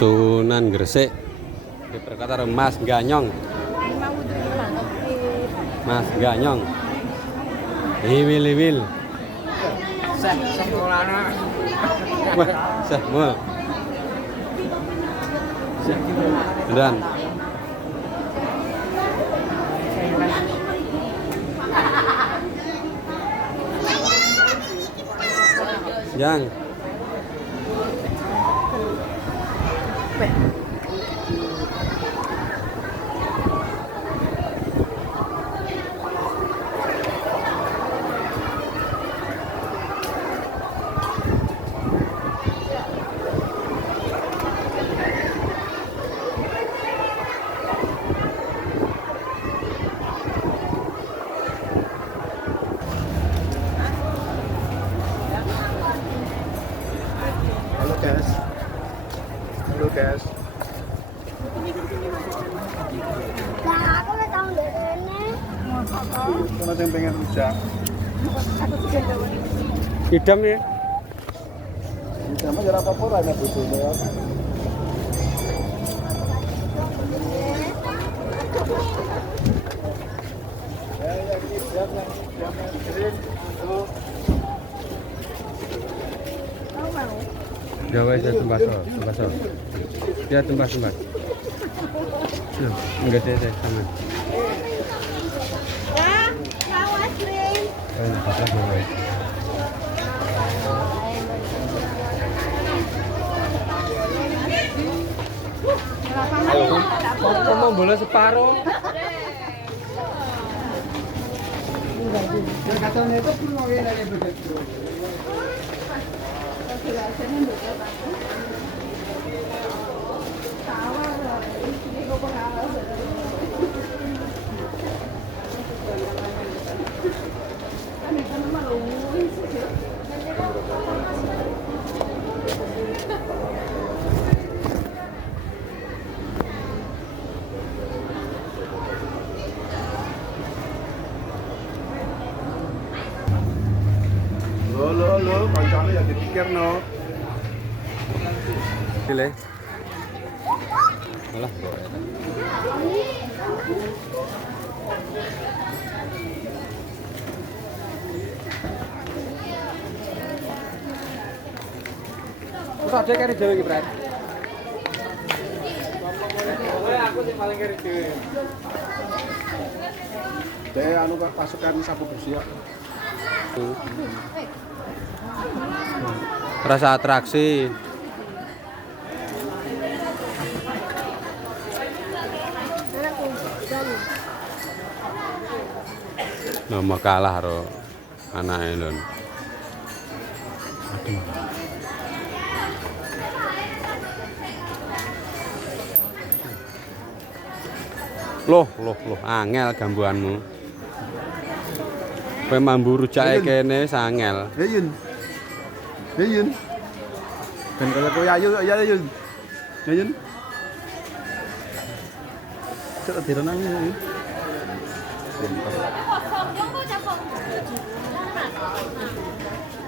Sunan Gresik. Berkata Mas Ganyong. Mas Ganyong. Iwil-iwil. Wah, semul. Dan Yang Halo guys. Halo guys. Nah, aku udah tahu dari ini. Sama yang pengen rujak. idam ya. Sama jalan apa-apa lah nek bojone ya. Ya wes tembas. Ya tembas. Enggak saya sama. Ya, awas, Rin. Kok mau bola separuh? Lo, kancane ya dipikirno. Pilih. Alah, terus aja kari Jawa iki, Pret. Aku sing paling kari dhewe. Dek anu pasukan sapu bersih ya. Rasa atraksi. Nama kalah ro anake lho. Aduh. Loh, angel gambuanmu. Kowe mambu rujake kene sangel. Ya Yun. Ya Yun. Ben kaya koyo ayu ya Yun. Ya Yun. Cek direnang ini.